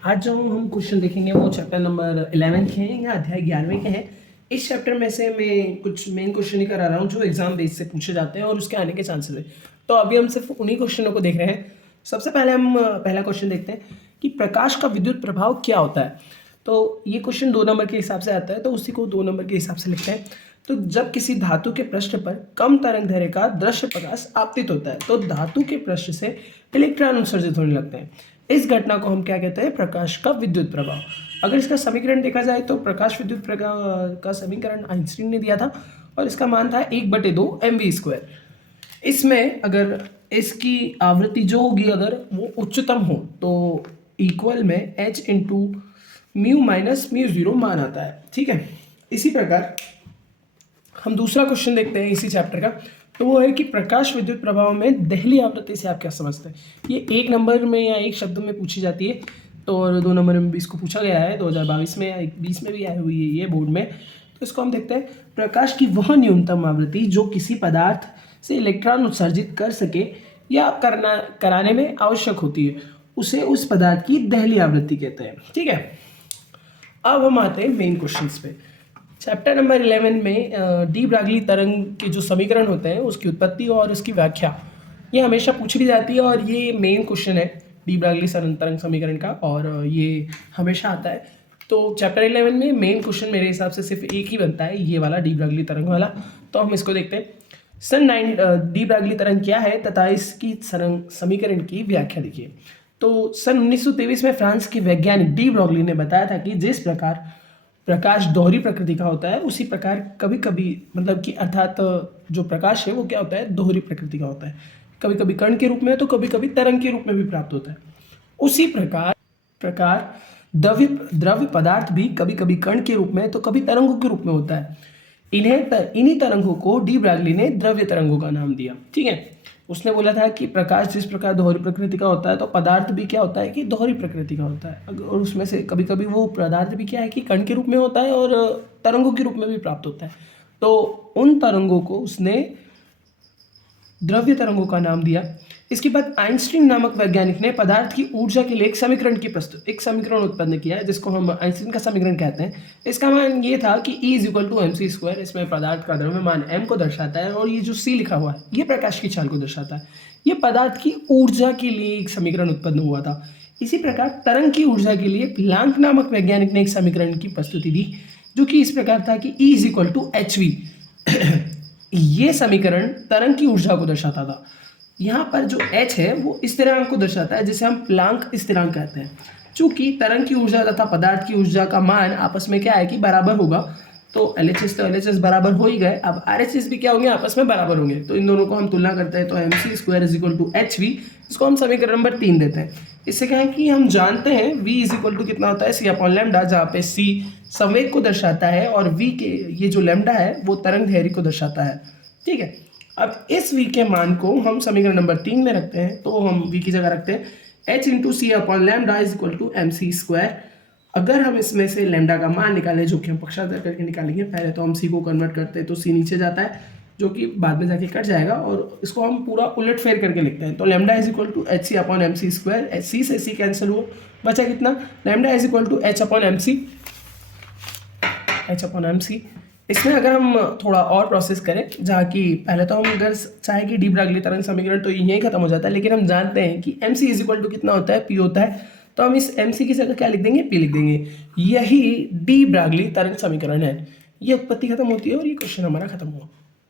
आज जो हम क्वेश्चन देखेंगे वो चैप्टर नंबर 11 के हैं या अध्याय 11वें के हैं। इस चैप्टर में से मैं कुछ मेन क्वेश्चन ही करा रहा हूँ जो एग्जाम बेस से पूछे जाते हैं और उसके आने के चांसेस है। तो अभी हम सिर्फ उन्हीं क्वेश्चनों को देख रहे हैं। सबसे पहले हम पहला क्वेश्चन देखते हैं कि प्रकाश का विद्युत प्रभाव क्या होता है। तो ये क्वेश्चन 2 नंबर के हिसाब से आता है, तो उसी को 2 नंबर के हिसाब से लिखते हैं। तो जब किसी धातु के पृष्ठ पर कम तरंग दैर्ध्य का दृश्य प्रकाश आपतित होता है तो धातु के पृष्ठ से इलेक्ट्रॉन उत्सर्जित होने लगते हैं। इस घटना को हम क्या कहते हैं? प्रकाश का विद्युत प्रभाव। अगर इसका समीकरण देखा जाए तो प्रकाश विद्युत प्रभाव का समीकरण आइंस्टीन ने दिया था और इसका मान था 1/2 mv²। इसमें अगर इसकी आवृत्ति जो होगी अगर वो उच्चतम हो तो इक्वल में h into mu minus mu zero मान आता है। ठीक है, इसी प्रकार हम दूसरा क्वेश्चन देखते हैं इसी चैप्टर का। तो वो है कि प्रकाश विद्युत प्रभाव में देहली आवृत्ति से आप क्या समझते हैं? ये 1 नंबर में या एक शब्द में पूछी जाती है, तो और 2 नंबर में भी इसको पूछा गया है 2022 में या 20 में भी आई हुई है ये बोर्ड में। तो इसको हम देखते हैं, प्रकाश की वह न्यूनतम आवृत्ति जो किसी पदार्थ से इलेक्ट्रॉन उत्सर्जित कर सके या कराने में आवश्यक होती है उसे उस पदार्थ की देहली आवृत्ति कहते हैं। ठीक है, अब हम आते हैं मेन क्वेश्चंस पे। चैप्टर नंबर 11 में डी ब्रागली तरंग के जो समीकरण होते हैं उसकी उत्पत्ति और उसकी व्याख्या ये हमेशा पूछी भी जाती है और ये मेन क्वेश्चन है डी ब्रागली तरंग समीकरण का और ये हमेशा आता है। तो चैप्टर 11 में मेन क्वेश्चन मेरे हिसाब से सिर्फ एक ही बनता है, ये वाला डी ब्रागली तरंग वाला। तो हम इसको देखते हैं। डी ब्रागली तरंग क्या है तथा इसकी समीकरण की व्याख्या देखिए। तो सन 1923 में फ्रांस के वैज्ञानिक डी ब्रोगली ने बताया था कि जिस प्रकार प्रकाश दोहरी प्रकृति का होता है उसी प्रकार कभी कभी मतलब कि अर्थात जो प्रकाश है वो क्या होता है? दोहरी प्रकृति का होता है। कभी कभी कण के रूप में तो कभी कभी तरंग के रूप में भी प्राप्त होता है। उसी प्रकार द्रव्य पदार्थ भी कभी कभी कण के रूप में तो कभी तरंगों के रूप में होता है। इन्हीं तरंगों को डी ब्रागली ने द्रव्य तरंगों का नाम दिया। ठीक है, उसने बोला था कि प्रकाश जिस प्रकार दोहरी प्रकृति का होता है तो पदार्थ भी क्या होता है कि दोहरी प्रकृति का होता है। और उसमें से कभी कभी वो पदार्थ भी क्या है कि कण के रूप में होता है और तरंगों के रूप में भी प्राप्त होता है। तो उन तरंगों को उसने द्रव्य तरंगों का नाम दिया। इसके बाद आइंस्टीन नामक वैज्ञानिक ने पदार्थ की ऊर्जा के लिए एक समीकरण उत्पन्न किया है जिसको हम आइंस्टीन का समीकरण कहते हैं। इसका मान ये था कि E = mc²। इसमें पदार्थ का द्रव्यमान m को दर्शाता है और ये जो c लिखा हुआ है ये प्रकाश की चाल को दर्शाता है। ये पदार्थ की ऊर्जा के लिए एक समीकरण उत्पन्न हुआ था। इसी प्रकार तरंग की ऊर्जा के लिए प्लांक नामक वैज्ञानिक ने एक समीकरण की प्रस्तुति दी जो कि इस प्रकार था कि E = hv। ये समीकरण तरंग की ऊर्जा को दर्शाता था। यहाँ पर जो h है वो स्थिरांक को दर्शाता है जिसे हम प्लांक स्थिरांक कहते हैं। चूंकि तरंग की ऊर्जा तथा पदार्थ की ऊर्जा का मान आपस में क्या है कि बराबर होगा, तो LHS बराबर हो ही गए। अब RHS भी क्या होंगे? आपस में बराबर होंगे। तो इन दोनों को हम तुलना करते हैं तो mc² = hv। इसको हम समीकरण नंबर 3 देते हैं। इससे क्या है कि हम जानते हैं v = कितना होता है c/λ, जहाँ पे c संवेग को दर्शाता है और v के ये जो लैम्डा है वो तरंग दैर्ध्य को दर्शाता है। ठीक है, अब इस v के मान को हम समीकरण नंबर 3 में रखते हैं। तो हम v की जगह रखते हैं h × c/λ = mc²। अगर हम इसमें से लैम्डा का मान निकालें जो कि हम पक्षांतर करके निकालेंगे, पहले तो हम c को कन्वर्ट करते हैं तो c नीचे जाता है जो कि बाद में जाके कट जाएगा और इसको हम पूरा उलट फेर करके लिखते हैं। तो लैम्डा = hc/mc²। c से c कैंसिल हुआ, बचा कितना? Lambda h/mc। इसमें अगर हम थोड़ा और प्रोसेस करें जहाँ की पहले तो हम अगर चाहे कि डी ब्रागली तरंग समीकरण तो यहीं खत्म हो जाता है, लेकिन हम जानते हैं कि mc = कितना होता है? p होता है। तो हम इस mc की जगह क्या लिख देंगे? p लिख देंगे। यही डी ब्रागली तरंग समीकरण है। ये उत्पत्ति खत्म होती है और ये क्वेश्चन हमारा खत्म हुआ।